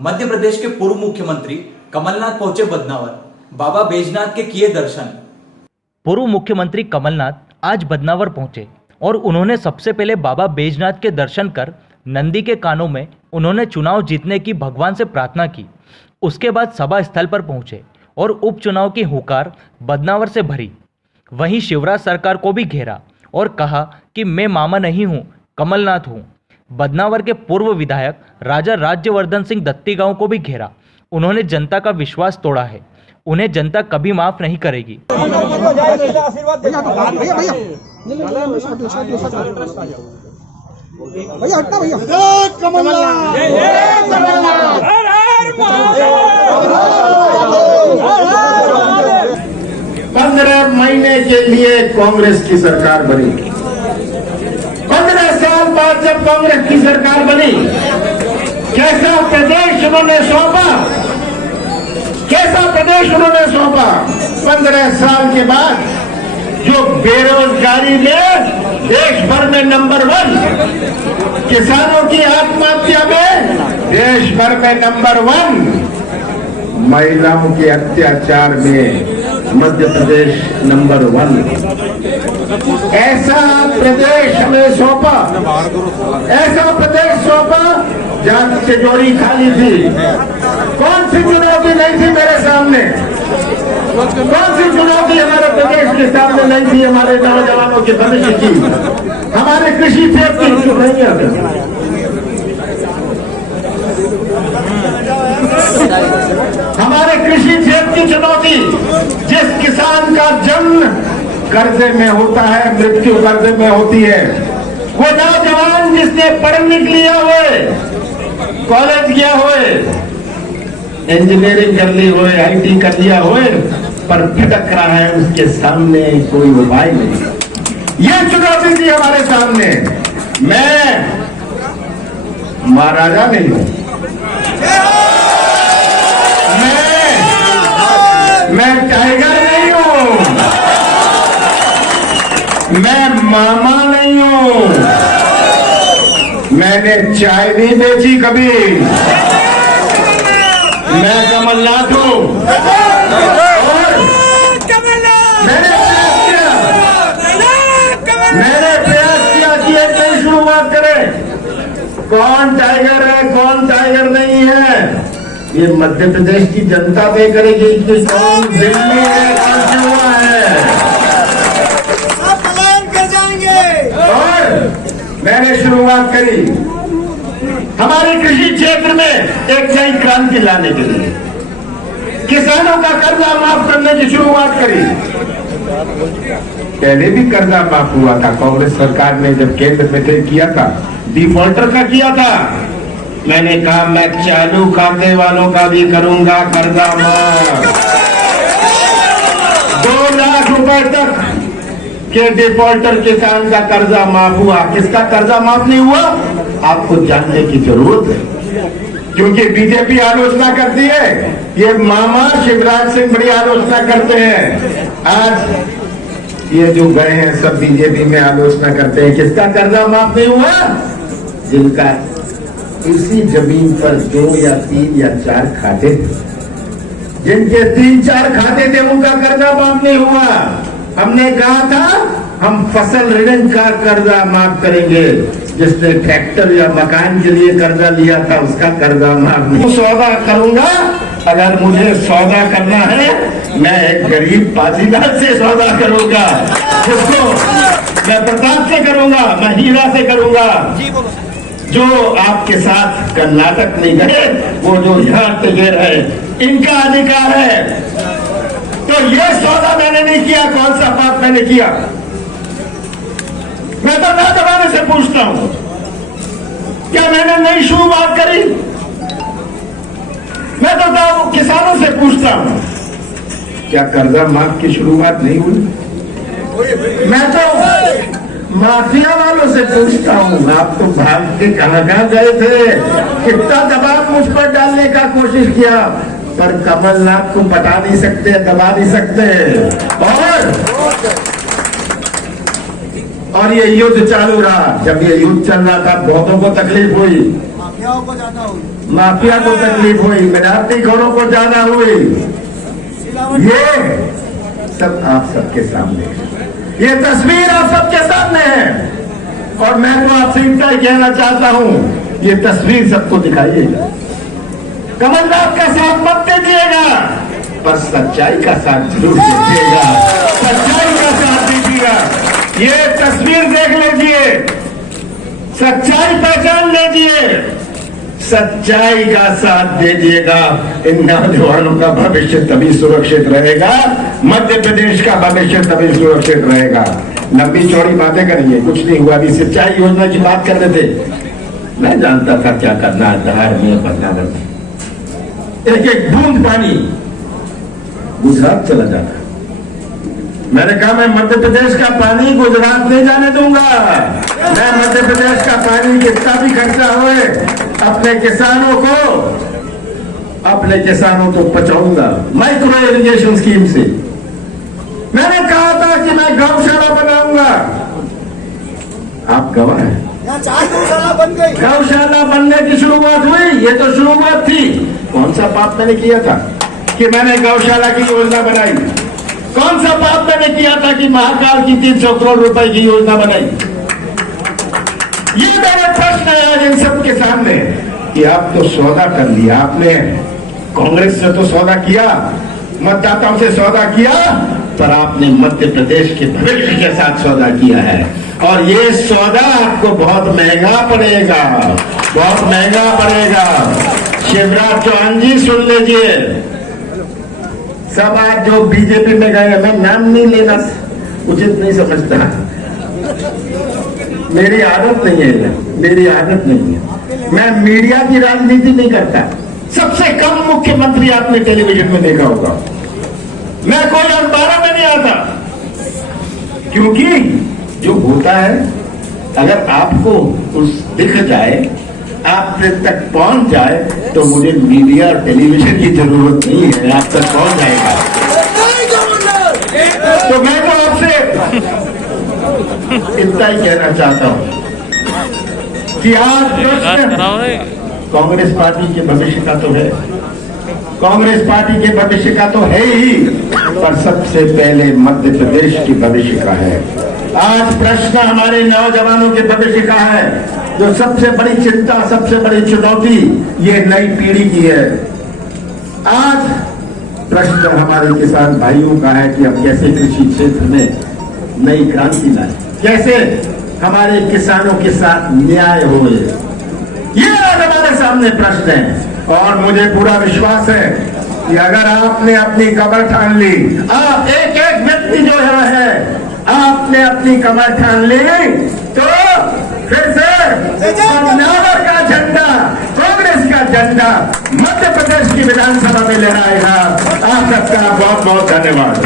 मध्य प्रदेश के पूर्व मुख्यमंत्री कमलनाथ पहुंचे बदनावर, बाबा बैजनाथ के किए दर्शन। पूर्व मुख्यमंत्री कमलनाथ आज बदनावर पहुंचे और उन्होंने सबसे पहले बाबा बैजनाथ के दर्शन कर नंदी के कानों में उन्होंने चुनाव जीतने की भगवान से प्रार्थना की। उसके बाद सभा स्थल पर पहुंचे और उपचुनाव की हुंकार बदनावर से भरी। वहीं शिवराज सरकार को भी घेरा और कहा कि मैं मामा नहीं हूं, कमलनाथ हूं। बदनावर के पूर्व विधायक राजा राज्यवर्धन सिंह दत्तीगांव को भी घेरा। उन्होंने जनता का विश्वास तोड़ा है, उन्हें जनता कभी माफ नहीं करेगी। भैया हटना भैया। 15 महीने के लिए कांग्रेस की सरकार बनी। 15 साल बाद जब कांग्रेस की सरकार बनी, कैसा प्रदेश उन्होंने सौंपा, कैसा प्रदेश उन्होंने सौंपा। 15 साल के बाद जो बेरोजगारी में देश भर में नंबर 1, किसानों की आत्महत्या में देश भर में नंबर 1, महिलाओं के अत्याचार में मध्य प्रदेश नंबर 1। ऐसा प्रदेश हमें सौंपा, ऐसा प्रदेश सौंपा जहां तिजोरी खाली थी। कौन सी चुनौती नहीं थी मेरे सामने, कौन सी चुनौती हमारे प्रदेश के सामने नहीं थी, हमारे नौजवानों के भविष्य की, हमारे कृषि क्षेत्र की हमारे कृषि क्षेत्र की चुनौती। जिस किसान का जन्म कर्जे में होता है, मृत्यु कर्जे में होती है, वो नौजवान जिसने पढ़ लिख लिया हुए, कॉलेज गया हुए, इंजीनियरिंग कर ली हुए, आईटी कर लिया हुए, पर भटक रहा है, उसके सामने कोई उपाय नहीं। ये चुनौती थी हमारे सामने। मैं महाराजा नहीं हूं, मैं टाइगर नहीं हूं, मैं मामा नहीं हूं, मैंने चाय नहीं बेची कभी, मैं कमलनाथ हूं। मैंने प्रयास किया कि एक नई शुरुआत करें। कौन टाइगर है, कौन टाइगर नहीं है, ये मध्य प्रदेश की जनता तय करेगी कि कौन दिल्ली है, कौन हुआ है। आप पलायन कर जाएंगे। और मैंने शुरुआत करी हमारे कृषि क्षेत्र में एक नई क्रांति लाने के लिए, किसानों का कर्जा माफ करने की शुरुआत करी। पहले भी कर्जा माफ हुआ था, कांग्रेस सरकार ने जब केंद्र में तय किया था, डिफॉल्टर का किया था। मैंने कहा मैं चालू खाते वालों का भी करूंगा कर्जा माफ। 2 लाख रुपए तक के डिफॉल्टर किसान का कर्जा माफ हुआ। किसका कर्जा माफ नहीं हुआ, आपको जानने की जरूरत है, क्योंकि बीजेपी आलोचना करती है, ये मामा शिवराज सिंह बड़ी आलोचना करते हैं। आज ये जो गए हैं सब बीजेपी में आलोचना करते हैं। किसका कर्जा माफ नहीं हुआ, जिनका इसी जमीन पर 2 या 3 या 4 खाते थे, जिनके 3-4 खाते थे, उनका कर्जा माफ नहीं हुआ। हमने कहा था हम फसल ऋण का कर्जा माफ करेंगे, जिसने ट्रैक्टर या मकान के लिए कर्जा लिया था उसका कर्जा माफ नहीं। सौदा करूंगा, अगर मुझे सौदा करना है, मैं एक गरीब पाटीदार से सौदा करूंगा, जिसको मैं प्रताप से करूंगा, मैं हीरा से करूंगा। जो आपके साथ कर्नाटक नहीं गए, वो जो यहाँ टिके रहे, इनका अधिकार है। तो ये सौदा मैंने नहीं किया। कौन सा पाप मैंने किया, मैं तो नौजवानों से पूछता हूं, क्या मैंने नई शुरुआत करी? मैं तो किसानों से पूछता हूं, क्या कर्जा माफ की शुरुआत नहीं हुई? मैं तो माफिया वालों से पूछता हूँ, आप तो भाग के कहां गए थे, कितना दबाव मुझ पर डालने का कोशिश किया, पर कमलनाथ को बता नहीं सकते, दबा नहीं सकते। और ये युद्ध चालू रहा। जब ये युद्ध चल रहा था, बहुतों को तकलीफ हुई, माफियाओं को ज्यादा हुई। माफिया को तकलीफ हुई, मिलावटी खोरों को ज्यादा हुई। ये सब आप सबके सामने है, ये तस्वीर आप सबके सामने है। और मैं तो आपसे इतना ही कहना चाहता हूं, ये तस्वीर सबको दिखाइएगा। कमलनाथ का साथ मत दीजिएगा, पर सच्चाई का साथ जरूर दीजिएगा, सच्चाई का साथ दीजिएगा। ये तस्वीर देख लीजिए, सच्चाई पहचान लीजिए, सच्चाई का साथ दीजिएगा। इन नौजवानों का भविष्य तभी सुरक्षित रहेगा, मध्य प्रदेश का भविष्य तभी सुरक्षित रहेगा। लंबी चौड़ी बातें करेंगे, कुछ नहीं हुआ। अभी सिंचाई योजना की बात कर रहे थे, मैं जानता था क्या करना है धार में, बदनावर में। एक एक बूंद पानी गुजरात चला जाता। मैंने कहा मैं मध्य प्रदेश का पानी गुजरात नहीं जाने दूंगा। मैं मध्य प्रदेश का पानी कितना भी खर्चा होए अपने किसानों को पहुंचाऊंगा माइक्रो इरिगेशन स्कीम से। मैंने कहा था कि मैं गौशाला बनाऊंगा, आप गवाह हैं। यहाँ 4 गौशाला बन गई। गौशाला बनने की शुरुआत हुई, ये तो शुरुआत थी। कौन सा पाप मैंने किया था कि मैंने गौशाला की योजना बनाई? कौन सा पाप मैंने किया था कि महाकाल की 300 करोड़ रुपए की योजना बनाई? ये मेरा प्रश्न है आज इन सबके सामने कि आप तो सौदा कर लिया, आपने कांग्रेस से तो सौदा किया, मतदाताओं से सौदा किया, पर आपने मध्य प्रदेश के भविष्य के साथ सौदा किया है। और ये सौदा आपको बहुत महंगा पड़ेगा, बहुत महंगा पड़ेगा। शिवराज चौहान जी सुन लीजिए, सब आज जो बीजेपी में गए, मैं नाम नहीं लेना उचित नहीं समझता, मेरी आदत नहीं है, मेरी आदत नहीं है। मैं मीडिया की राजनीति नहीं करता। सबसे कम मुख्यमंत्री आपने टेलीविजन में देखा होगा, मैं कोई अखबारों में नहीं आता, क्योंकि जो होता है अगर आपको उस दिख जाए, आप तक पहुंच जाए, तो मुझे मीडिया और टेलीविजन की जरूरत नहीं है, आप तक पहुंच जाएगा। तो मैं तो आपसे इतना ही कहना चाहता हूं कि आज प्रश्न कांग्रेस पार्टी के भविष्य का तो है, कांग्रेस पार्टी के भविष्य का तो है ही, पर सबसे पहले मध्य प्रदेश के भविष्य का है। आज प्रश्न हमारे नौजवानों के भविष्य का है। जो सबसे बड़ी चिंता, सबसे बड़ी चुनौती ये नई पीढ़ी की है। आज प्रश्न हमारे किसान भाइयों का है कि हम कैसे कृषि क्षेत्र में नई क्रांति लाए, कैसे हमारे किसानों के साथ न्याय हो। ये आज हमारे सामने प्रश्न है। और मुझे पूरा विश्वास है कि अगर आपने अपनी कमर ठान ली, आप एक एक व्यक्ति जो है आपने अपनी कमर ठान ली, तो फिर से बदनावर का झंडा, कांग्रेस का झंडा मध्य प्रदेश की विधानसभा में लहराएगा। आप सबका बहुत बहुत धन्यवाद।